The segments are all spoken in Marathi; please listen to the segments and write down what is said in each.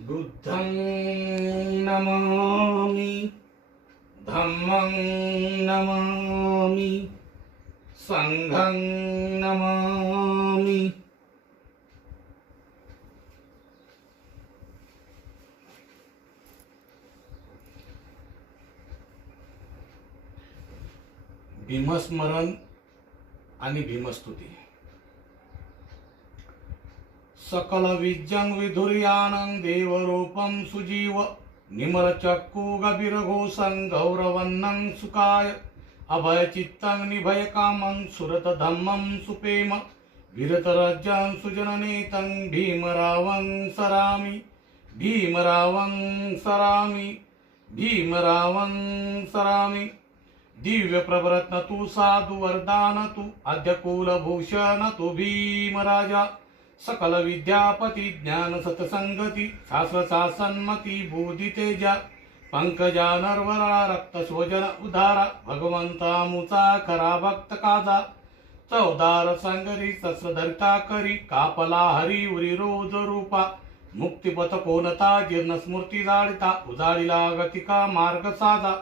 बुद्धं नमामि, धम्मं नमामि, संघं नमामि। भीमस्मरण आणि भीमस्तुती। सकल विज्जं विधुर्यानं देवरूपं सुजीव निमलचक्षु गभीरघोषं गौरवन्नं सुखाय अभयचित्तं निभयकामं सुरतधम्मं सुपेम वीरतराज्यं सुजननेतं भीमरावं सरामि, भीमरावं सरामि, भीमरावं सरामि। दिव्य प्रभरत्न तू साधु वरदान तू आद्य कुलभूषण तू भीमराजा सकल विद्यापती ज्ञान सतसंगती शास्त्र शासनमती बुद्धी तेजा पंकजा नरवरा रक्त स्वजन उधारा भगवंता मुचा खरा भक्त काजा चौदार संगरी शस्त्रधरिता करी कापला हरी उरी रोज रूपा मुक्तिपथ कोणता जीर्ण स्मृती जाळिता उजाळीला गतिका मार्ग साधा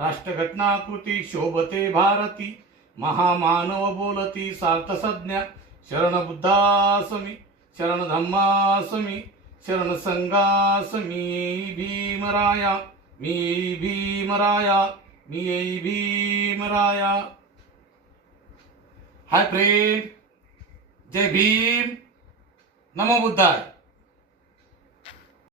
राष्ट्रघटना कृती शोभते भारती महामानव बोलती सार्थ संज्ञा शरण बुद्धासमी शरण धम्मासमी शरण संघासमी भीमराया मी भीमराया मी भीमराया। हाय फ्रेंड, जय भीम, नमो बुद्धाय।